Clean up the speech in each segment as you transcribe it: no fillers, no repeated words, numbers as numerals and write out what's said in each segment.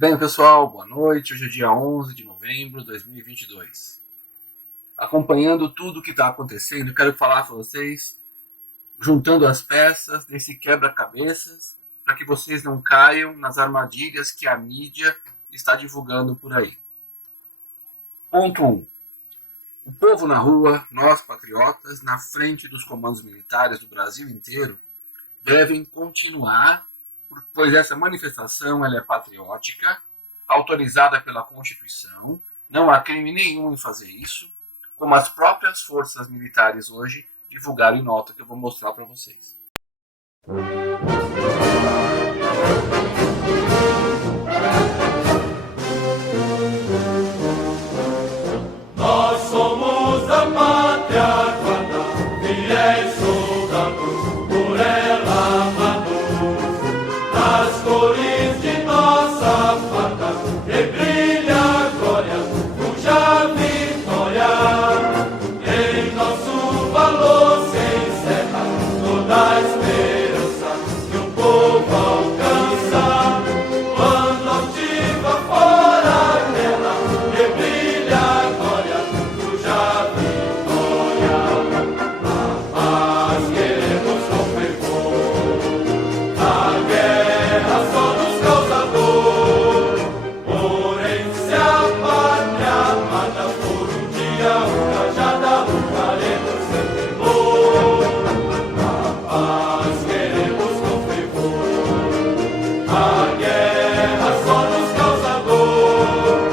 bem, pessoal? Boa noite. Hoje é dia 11 de novembro de 2022. Acompanhando tudo o que está acontecendo, eu quero falar para vocês, juntando as peças desse quebra-cabeças, para que vocês não caiam nas armadilhas que a mídia está divulgando por aí. Ponto 1. O povo na rua, nós patriotas, na frente dos comandos militares do Brasil inteiro, devem continuar, pois essa manifestação ela é patriótica, autorizada pela Constituição, não há crime nenhum em fazer isso, como as próprias forças militares hoje divulgaram em nota que eu vou mostrar para vocês. Nós somos a pátria armada, fiéis soldados, por ela amados. Nas cores de nossa farda, rebrilha a glória, cuja vitória em nosso valor se encerra toda a esperança que o povo alcança. Quando altiva fora a guerra, rebrilha a glória, cuja vitória a paz queremos com fervor. A guerra só nos causa dor, porém se a pátria amada por um dia ultrajada, lutaremos sem temor. A paz queremos com fervor. A guerra só nos causa dor,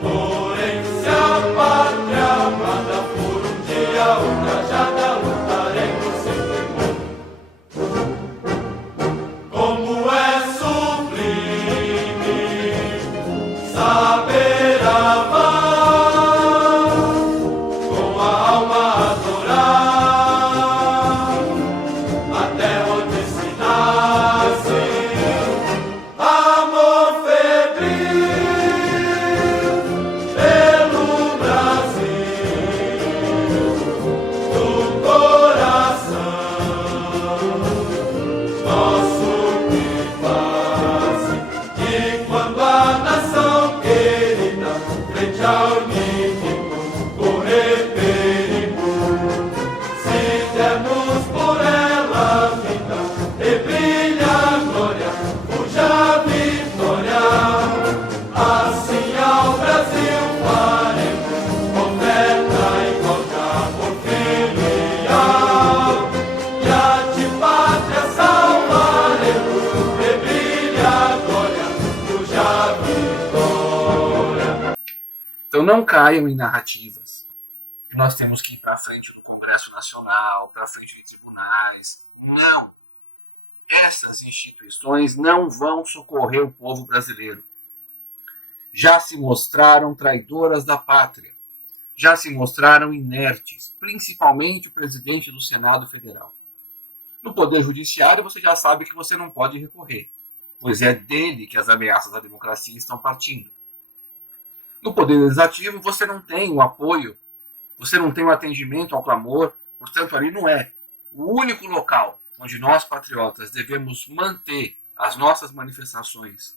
porém se a pátria amada por um dia ultrajada, lutaremos sem temor. Como é sublime saber amar, com a alma adorar, até onde se nasce amor febril pelo Brasil do coração. Nosso que faz, e quando a nação querida frente ao inimigo correr perigo, se dermos por ela a vida, rebrilha a glória, cuja vitória assim ao Brasil faremos oferta igual de amor filial, e a de pátria salvaremos, rebrilha a glória, cuja vitória. Então não caiam em narrativas que nós temos que ir para frente do Congresso Nacional, para frente de tribunais. Não! Essas instituições não vão socorrer o povo brasileiro. Já se mostraram traidoras da pátria. Já se mostraram inertes, principalmente o presidente do Senado Federal. No Poder Judiciário, você já sabe que você não pode recorrer, pois é dele que as ameaças à democracia estão partindo. No Poder Legislativo, você não tem o apoio, você não tem o atendimento ao clamor, portanto, ali não é o único local onde nós, patriotas, devemos manter as nossas manifestações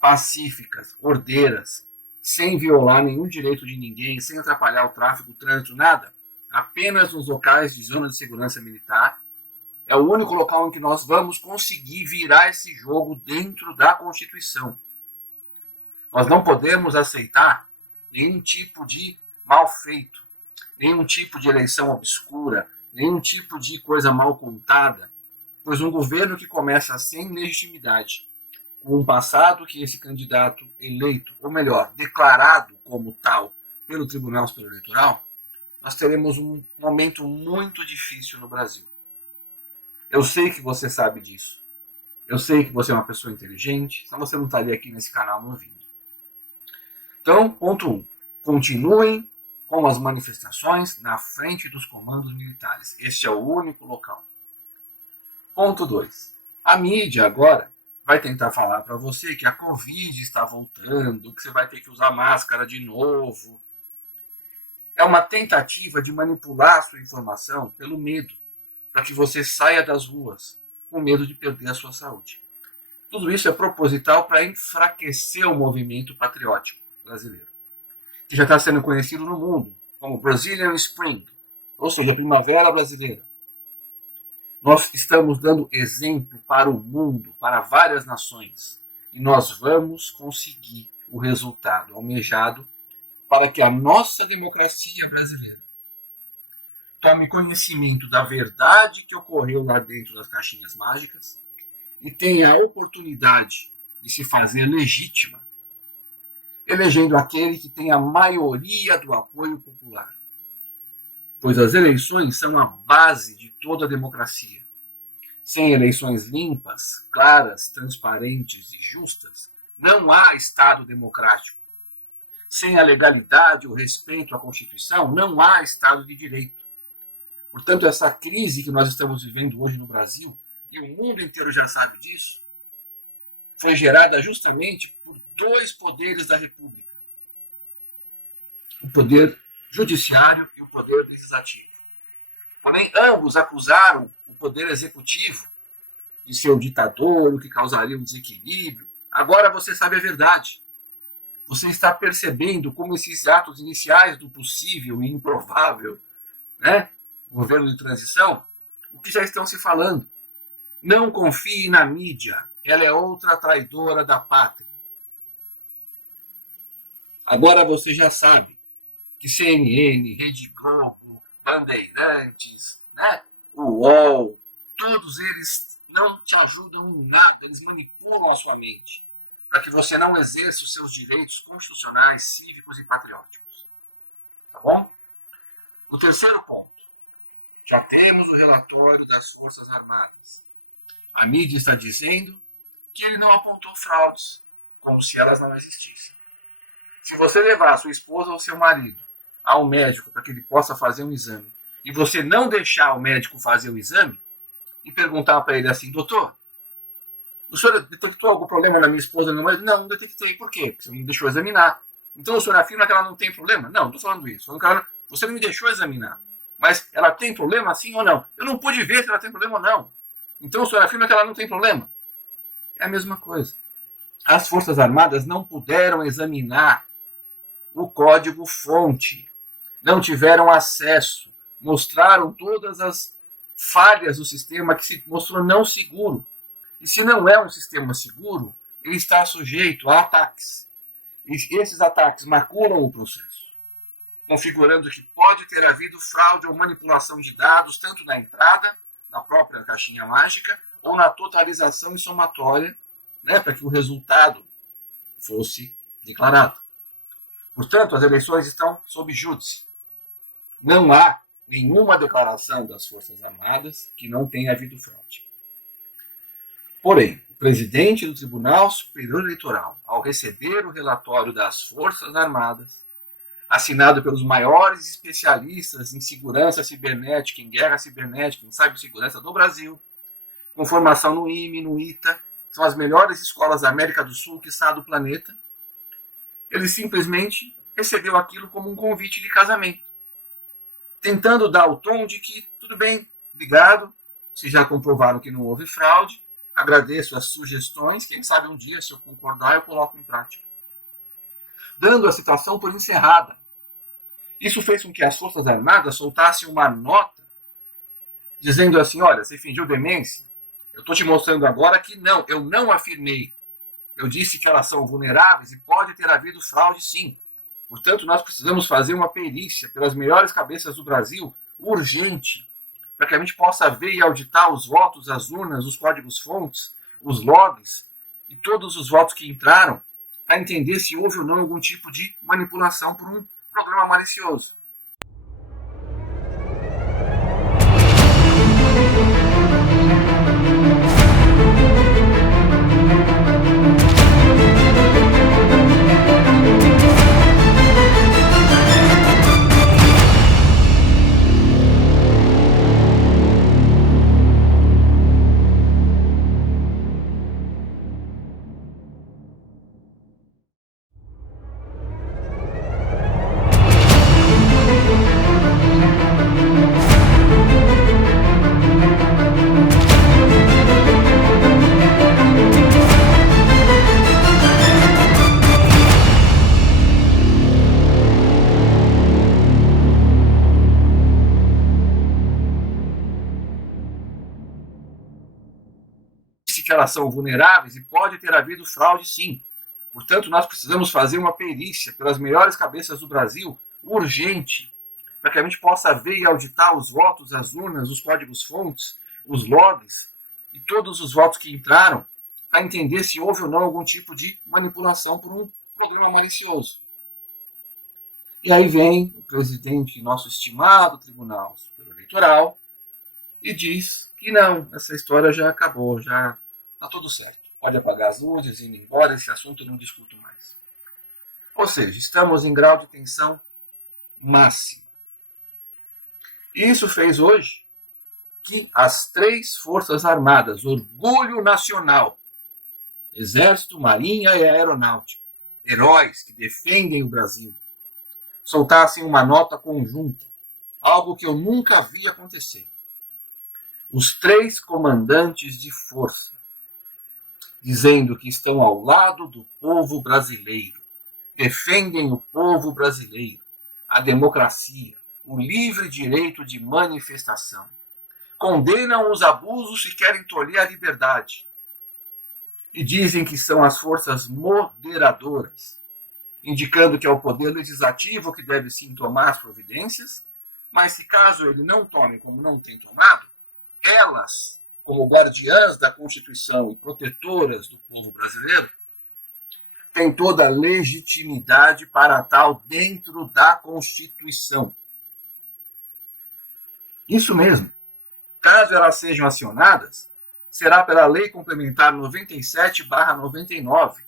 pacíficas, ordeiras, sem violar nenhum direito de ninguém, sem atrapalhar o tráfego, o trânsito, nada. Apenas nos locais de zona de segurança militar. É o único local em que nós vamos conseguir virar esse jogo dentro da Constituição. Nós não podemos aceitar nenhum tipo de mal feito, nenhum tipo de eleição obscura, nenhum tipo de coisa mal contada, pois um governo que começa sem legitimidade, com um passado que esse candidato eleito, ou melhor, declarado como tal pelo Tribunal Superior Eleitoral, nós teremos um momento muito difícil no Brasil. Eu sei que você sabe disso. Eu sei que você é uma pessoa inteligente, senão você não estaria aqui nesse canal me ouvindo. Então, ponto 1. Continuem com as manifestações na frente dos comandos militares. Este é o único local. Ponto 2. A mídia agora vai tentar falar para você que a Covid está voltando, que você vai ter que usar máscara de novo. É uma tentativa de manipular a sua informação pelo medo, para que você saia das ruas com medo de perder a sua saúde. Tudo isso é proposital para enfraquecer o movimento patriótico brasileiro, que já está sendo conhecido no mundo como Brazilian Spring, ou seja, a primavera brasileira. Nós estamos dando exemplo para o mundo, para várias nações, e nós vamos conseguir o resultado almejado para que a nossa democracia brasileira tome conhecimento da verdade que ocorreu lá dentro das caixinhas mágicas e tenha a oportunidade de se fazer legítima, elegendo aquele que tem a maioria do apoio popular. Pois as eleições são a base de toda a democracia. Sem eleições limpas, claras, transparentes e justas, não há Estado democrático. Sem a legalidade, o respeito à Constituição, não há Estado de Direito. Portanto, essa crise que nós estamos vivendo hoje no Brasil, e o mundo inteiro já sabe disso, foi gerada justamente por dois poderes da República: o poder judiciário e o poder legislativo. Porém, ambos acusaram o poder executivo de ser o ditador, o que causaria um desequilíbrio. Agora você sabe a verdade. Você está percebendo como esses atos iniciais do possível e improvável, né, governo de transição, o que já estão se falando. Não confie na mídia, ela é outra traidora da pátria. Agora você já sabe que CNN, Rede Globo, Bandeirantes, né, o UOL, todos eles não te ajudam em nada, eles manipulam a sua mente para que você não exerça os seus direitos constitucionais, cívicos e patrióticos. Tá bom? O terceiro ponto. Já temos o relatório das Forças Armadas. A mídia está dizendo que ele não apontou fraudes, como se elas não existissem. Se você levar a sua esposa ou seu marido ao médico para que ele possa fazer um exame, e você não deixar o médico fazer o exame, e perguntar para ele assim: doutor, o senhor detectou algum problema na minha esposa? Não, não detectei. Por quê? Porque você não me deixou examinar. Então o senhor afirma que ela não tem problema? Não estou falando isso. Você não me deixou examinar. Mas ela tem problema sim ou não? Eu não pude ver se ela tem problema ou não. Então o senhor afirma que ela não tem problema? É a mesma coisa. As Forças Armadas não puderam examinar o código-fonte. Não tiveram acesso. Mostraram todas as falhas do sistema que se mostrou não seguro. E se não é um sistema seguro, ele está sujeito a ataques. E esses ataques maculam o processo, configurando que pode ter havido fraude ou manipulação de dados, tanto na entrada, na própria caixinha mágica, ou na totalização e somatória, né, para que o resultado fosse declarado. Portanto, as eleições estão sob júdice. Não há nenhuma declaração das Forças Armadas que não tenha havido fraude. Porém, o presidente do Tribunal Superior Eleitoral, ao receber o relatório das Forças Armadas, assinado pelos maiores especialistas em segurança cibernética, em guerra cibernética, em cibersegurança do Brasil, com formação no IME, no ITA, são as melhores escolas da América do Sul, quiçá do planeta, ele simplesmente recebeu aquilo como um convite de casamento, tentando dar o tom de que, tudo bem, obrigado, vocês já comprovaram que não houve fraude, agradeço as sugestões, quem sabe um dia, se eu concordar, eu coloco em prática. Dando a situação por encerrada. Isso fez com que as Forças Armadas soltassem uma nota dizendo assim: olha, você fingiu demência? Eu estou te mostrando agora que não, eu não afirmei. Eu disse que elas são vulneráveis e pode ter havido fraude, sim. Portanto, nós precisamos fazer uma perícia pelas melhores cabeças do Brasil, urgente, para que a gente possa ver e auditar os votos, as urnas, os códigos-fontes, os logs e todos os votos que entraram, para entender se houve ou não algum tipo de manipulação por um programa malicioso. se elas são vulneráveis e pode ter havido fraude, sim. Portanto, nós precisamos fazer uma perícia pelas melhores cabeças do Brasil, urgente, para que a gente possa ver e auditar os votos, as urnas, os códigos-fontes, os logs e todos os votos que entraram, para entender se houve ou não algum tipo de manipulação por um programa malicioso. E aí vem o presidente, nosso estimado Tribunal Superior Eleitoral, e diz que não, essa história já acabou, já está tudo certo. Pode apagar as luzes, ir embora, esse assunto eu não discuto mais. Ou seja, estamos em grau de tensão máxima. E isso fez hoje que as 3 Forças Armadas, orgulho nacional, Exército, Marinha e Aeronáutica, heróis que defendem o Brasil, soltassem uma nota conjunta, algo que eu nunca vi acontecer. Os 3 comandantes de força, dizendo que estão ao lado do povo brasileiro, defendem o povo brasileiro, a democracia, o livre direito de manifestação, condenam os abusos e querem tolher a liberdade, e dizem que são as forças moderadoras, indicando que é o poder legislativo que deve sim tomar as providências, mas se caso ele não tome como não tem tomado, elas, como guardiãs da Constituição e protetoras do povo brasileiro, têm toda a legitimidade para tal dentro da Constituição. Isso mesmo. Caso elas sejam acionadas, será pela Lei Complementar 97/99,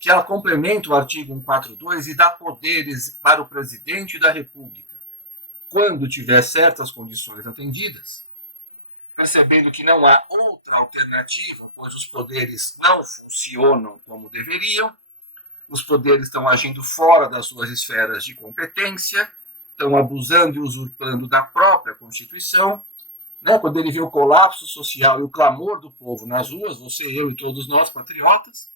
que ela complementa o artigo 142 e dá poderes para o presidente da República, quando tiver certas condições atendidas, percebendo que não há outra alternativa, pois os poderes não funcionam como deveriam, os poderes estão agindo fora das suas esferas de competência, estão abusando e usurpando da própria Constituição. Quando ele vê o colapso social e o clamor do povo nas ruas, você, eu e todos nós, patriotas,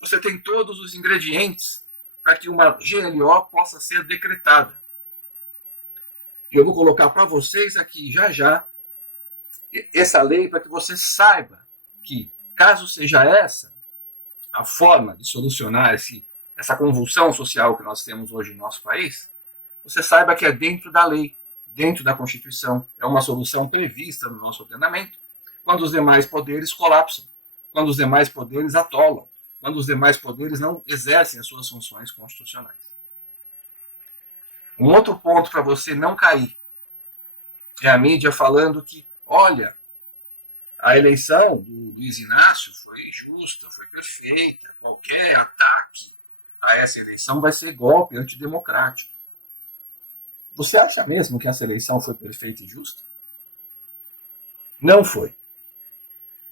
você tem todos os ingredientes para que uma GLO possa ser decretada. E eu vou colocar para vocês aqui já essa lei para que você saiba que, caso seja essa a forma de solucionar essa convulsão social que nós temos hoje em nosso país, você saiba que é dentro da lei, dentro da Constituição, é uma solução prevista no nosso ordenamento, quando os demais poderes colapsam, quando os demais poderes atolam, quando os demais poderes não exercem as suas funções constitucionais. Um outro ponto para você não cair é a mídia falando que, olha, a eleição do Luiz Inácio foi justa, foi perfeita, qualquer ataque a essa eleição vai ser golpe antidemocrático. Você acha mesmo que essa eleição foi perfeita e justa? Não foi.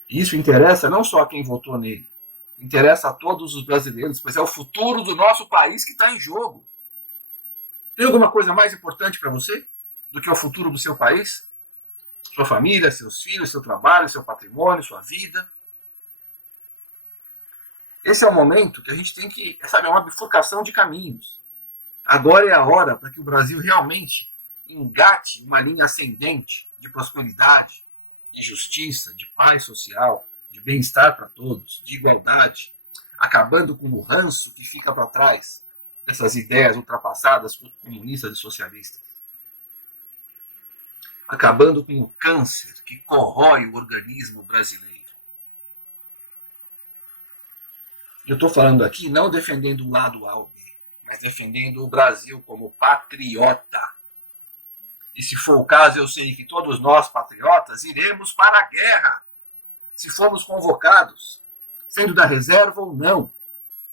Isso interessa não só a quem votou nele, interessa a todos os brasileiros, pois é o futuro do nosso país que está em jogo. Tem alguma coisa mais importante para você do que o futuro do seu país? Sua família, seus filhos, seu trabalho, seu patrimônio, sua vida. Esse é o momento que a gente tem que, sabe, é uma bifurcação de caminhos. Agora é a hora para que o Brasil realmente engate uma linha ascendente de prosperidade, de justiça, de paz social, de bem-estar para todos, de igualdade, acabando com o ranço que fica para trás dessas ideias ultrapassadas comunistas e socialistas. Acabando com o câncer que corrói o organismo brasileiro. Eu estou falando aqui não defendendo o lado A ou B, mas defendendo o Brasil como patriota. E se for o caso, eu sei que todos nós, patriotas, iremos para a guerra, se formos convocados, sendo da reserva ou não.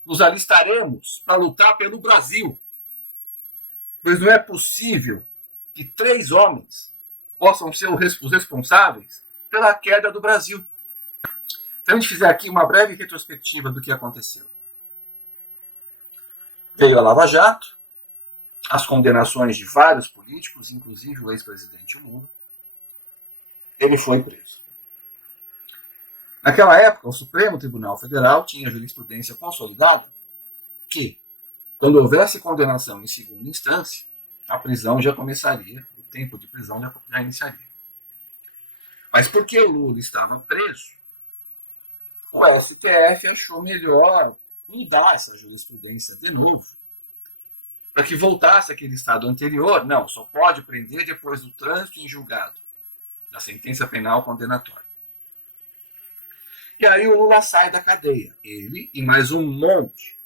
Nos alistaremos para lutar pelo Brasil. Pois não é possível que 3 homens possam ser os responsáveis pela queda do Brasil. Se a gente fizer aqui uma breve retrospectiva do que aconteceu. Veio a Lava Jato, as condenações de vários políticos, inclusive o ex-presidente Lula. Ele foi preso. Naquela época, o Supremo Tribunal Federal tinha jurisprudência consolidada que, quando houvesse condenação em segunda instância, a prisão já começaria, o tempo de prisão já iniciaria. Mas porque o Lula estava preso, o STF achou melhor mudar essa jurisprudência de novo, para que voltasse aquele estado anterior. Não, só pode prender depois do trânsito em julgado da sentença penal condenatória. E aí o Lula sai da cadeia, ele e mais um monte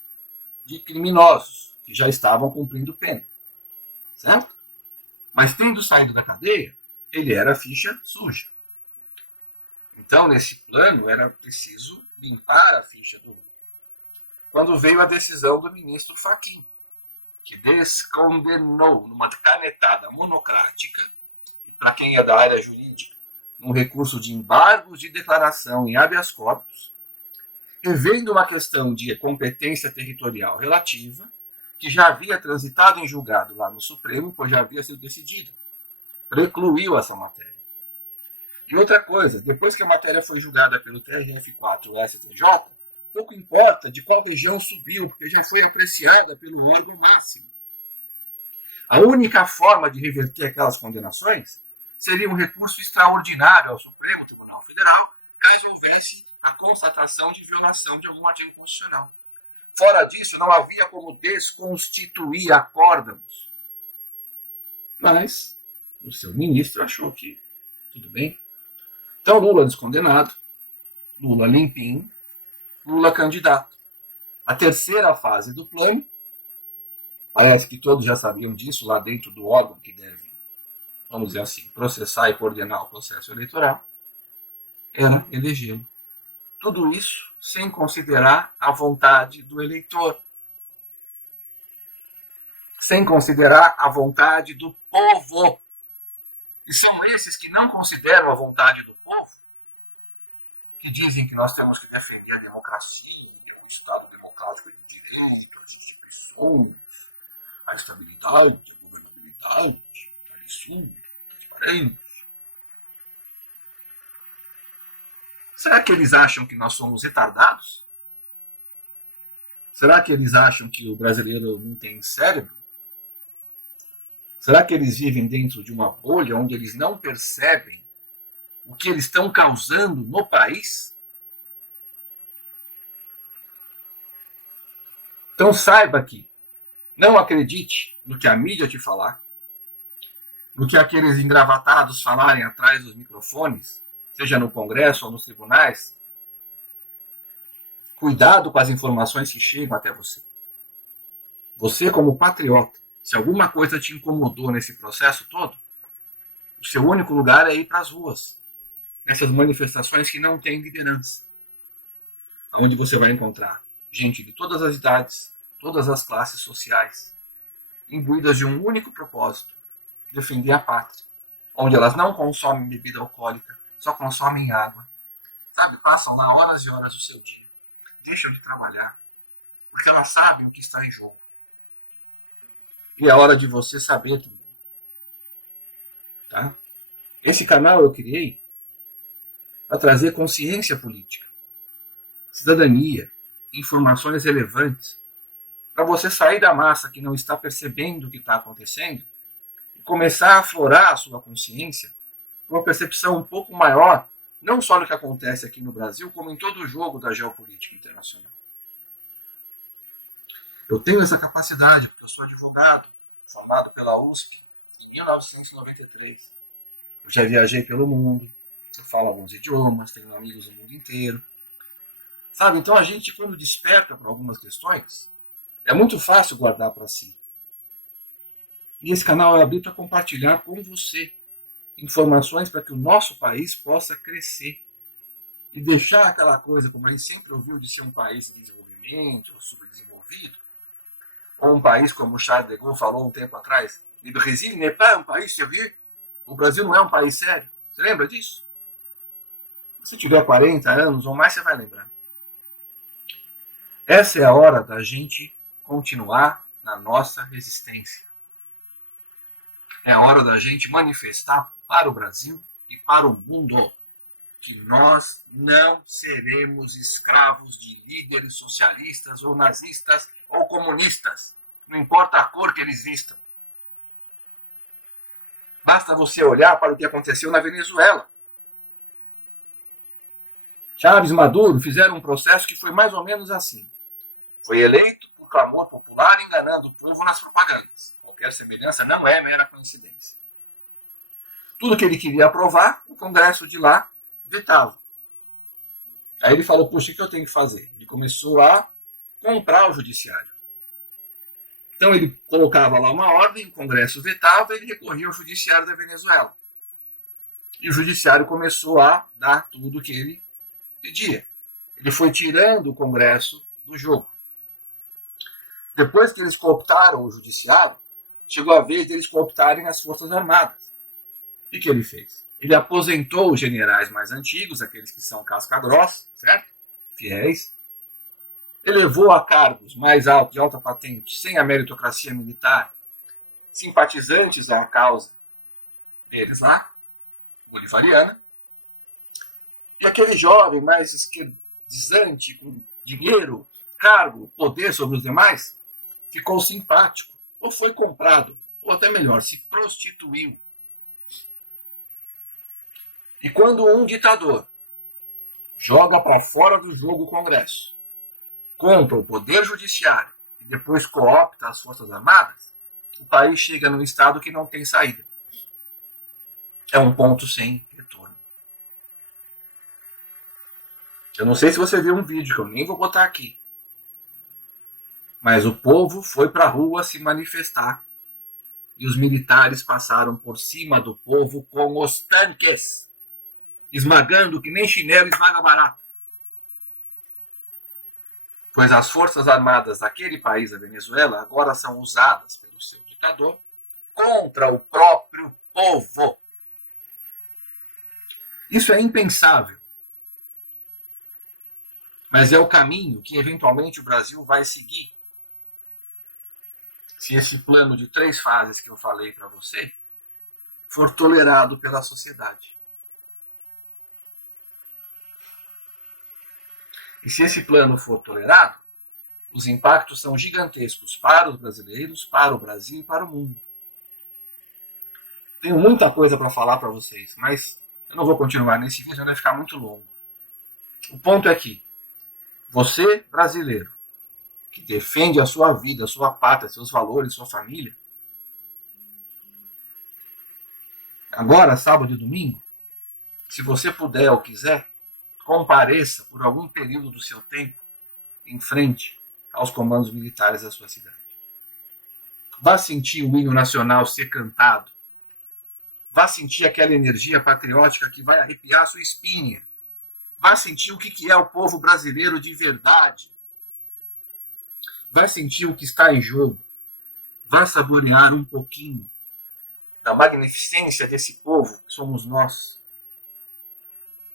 de criminosos que já estavam cumprindo pena, certo? Mas tendo saído da cadeia, ele era ficha suja. Então, nesse plano, era preciso limpar a ficha do Lula. Quando veio a decisão do ministro Fachin, que descondenou numa canetada monocrática, para quem é da área jurídica, um recurso de embargos de declaração em habeas corpus, revendo uma questão de competência territorial relativa, que já havia transitado em julgado lá no Supremo, pois já havia sido decidida. Precluiu essa matéria. E outra coisa, depois que a matéria foi julgada pelo TRF4 e o STJ, pouco importa de qual região subiu, porque já foi apreciada pelo órgão máximo. A única forma de reverter aquelas condenações seria um recurso extraordinário ao Supremo Tribunal Federal, caso houvesse a constatação de violação de algum artigo constitucional. Fora disso, não havia como desconstituir acórdãos. Mas o seu ministro achou que tudo bem. Então, Lula descondenado, Lula limpinho, Lula candidato. A terceira fase do plano, parece que todos já sabiam disso lá dentro do órgão que deve, vamos dizer assim, processar e coordenar o processo eleitoral, era elegê-lo. Tudo isso sem considerar a vontade do eleitor, sem considerar a vontade do povo. E são esses que não consideram a vontade do povo, que dizem que nós temos que defender a democracia, o Estado democrático de direito, as instituições, a estabilidade, a governabilidade, a lição, a transparência. Será que eles acham que nós somos retardados? Será que eles acham que o brasileiro não tem cérebro? Será que eles vivem dentro de uma bolha onde eles não percebem o que eles estão causando no país? Então saiba que não acredite no que a mídia te falar, no que aqueles engravatados falarem atrás dos microfones, seja no Congresso ou nos tribunais. Cuidado com as informações que chegam até você. Você, como patriota, se alguma coisa te incomodou nesse processo todo, o seu único lugar é ir para as ruas, nessas manifestações que não têm liderança, onde você vai encontrar gente de todas as idades, todas as classes sociais, imbuídas de um único propósito: defender a pátria, onde elas não consomem bebida alcoólica, só consomem água. Sabe, passam lá horas e horas do seu dia, deixam de trabalhar, porque elas sabem o que está em jogo. E é hora de você saber também. Tá? Esse canal eu criei para trazer consciência política, cidadania, informações relevantes, para você sair da massa que não está percebendo o que está acontecendo e começar a aflorar a sua consciência com uma percepção um pouco maior, não só do que acontece aqui no Brasil, como em todo o jogo da geopolítica internacional. Eu tenho essa capacidade, porque eu sou advogado, formado pela USP em 1993. Eu já viajei pelo mundo, eu falo alguns idiomas, tenho amigos no mundo inteiro. Sabe, então a gente, quando desperta para algumas questões, é muito fácil guardar para si. E esse canal é aberto para compartilhar com você informações para que o nosso país possa crescer e deixar aquela coisa, como a gente sempre ouviu, de ser um país em desenvolvimento, subdesenvolvido, ou um país, como o Charles de Gaulle falou um tempo atrás, o Brasil n'est pas un pays sérieux. O Brasil não é um país sério. Você lembra disso? Se tiver 40 anos ou mais, você vai lembrar. Essa é a hora da gente continuar na nossa resistência. É a hora da gente manifestar para o Brasil e para o mundo que nós não seremos escravos de líderes socialistas ou nazistas ou comunistas. Não importa a cor que eles vistam. Basta você olhar para o que aconteceu na Venezuela. Chávez e Maduro fizeram um processo que foi mais ou menos assim. Foi eleito por clamor popular, enganando o povo nas propagandas. Qualquer semelhança não é mera coincidência. Tudo que ele queria aprovar, o Congresso de lá vetava. Aí ele falou, puxa, o que eu tenho que fazer? Ele começou a comprar o judiciário. Então ele colocava lá uma ordem, o Congresso vetava, ele recorria ao judiciário da Venezuela. E o judiciário começou a dar tudo o que ele pedia. Ele foi tirando o Congresso do jogo. Depois que eles cooptaram o judiciário, chegou a vez deles cooptarem as Forças Armadas. E o que ele fez? Ele aposentou os generais mais antigos, aqueles que são casca-grossa, certo? Fiéis. Elevou a cargos mais altos, de alta patente, sem a meritocracia militar, simpatizantes à causa deles lá, bolivariana. E aquele jovem mais esquerdizante, com dinheiro, cargo, poder sobre os demais, ficou simpático, ou foi comprado, ou até melhor, se prostituiu. E quando um ditador joga para fora do jogo o Congresso, compra o poder judiciário e depois coopta as Forças Armadas, o país chega num estado que não tem saída. É um ponto sem retorno. Eu não sei se você viu um vídeo que eu nem vou botar aqui, mas o povo foi para a rua se manifestar e os militares passaram por cima do povo com os tanques, esmagando que nem chinelo esmaga barata. Pois as Forças Armadas daquele país, a Venezuela, agora são usadas pelo seu ditador contra o próprio povo. Isso é impensável. Mas é o caminho que eventualmente o Brasil vai seguir. Se esse plano de 3 fases que eu falei para você for tolerado pela sociedade. E se esse plano for tolerado, os impactos são gigantescos para os brasileiros, para o Brasil e para o mundo. Tenho muita coisa para falar para vocês, mas eu não vou continuar nesse vídeo, vai ficar muito longo. O ponto é que você, brasileiro, que defende a sua vida, a sua pátria, seus valores, sua família, agora, sábado e domingo, se você puder ou quiser, compareça por algum período do seu tempo em frente aos comandos militares da sua cidade. Vá sentir o hino nacional ser cantado. Vá sentir aquela energia patriótica que vai arrepiar a sua espinha. Vá sentir o que é o povo brasileiro de verdade. Vai sentir o que está em jogo. Vai saborear um pouquinho da magnificência desse povo que somos nós.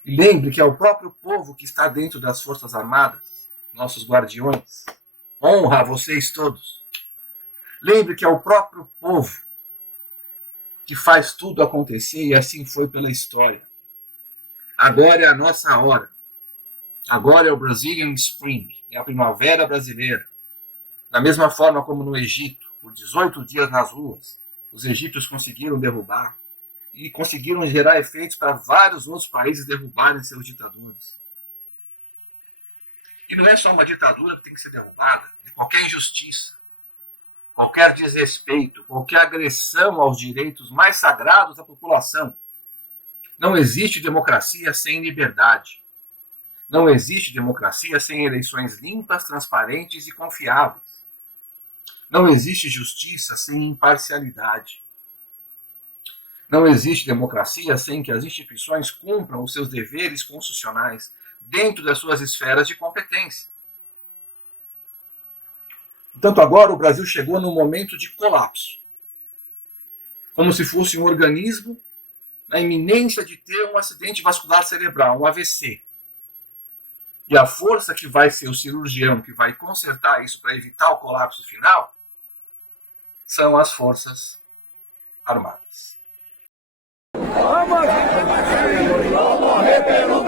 E lembre que é o próprio povo que está dentro das Forças Armadas, nossos guardiões. Honra a vocês todos. Lembre que é o próprio povo que faz tudo acontecer e assim foi pela história. Agora é a nossa hora. Agora é o Brazilian Spring, é a primavera brasileira. Da mesma forma como no Egito, por 18 dias nas ruas, os egípcios conseguiram derrubar e conseguiram gerar efeitos para vários outros países derrubarem seus ditadores. E não é só uma ditadura que tem que ser derrubada, é qualquer injustiça, qualquer desrespeito, qualquer agressão aos direitos mais sagrados da população. Não existe democracia sem liberdade. Não existe democracia sem eleições limpas, transparentes e confiáveis. Não existe justiça sem imparcialidade. Não existe democracia sem que as instituições cumpram os seus deveres constitucionais dentro das suas esferas de competência. Portanto, agora o Brasil chegou num momento de colapso. Como se fosse um organismo na iminência de ter um acidente vascular cerebral, um AVC. E a força que vai ser o cirurgião que vai consertar isso para evitar o colapso final são as Forças Armadas. Vamos morrer pelo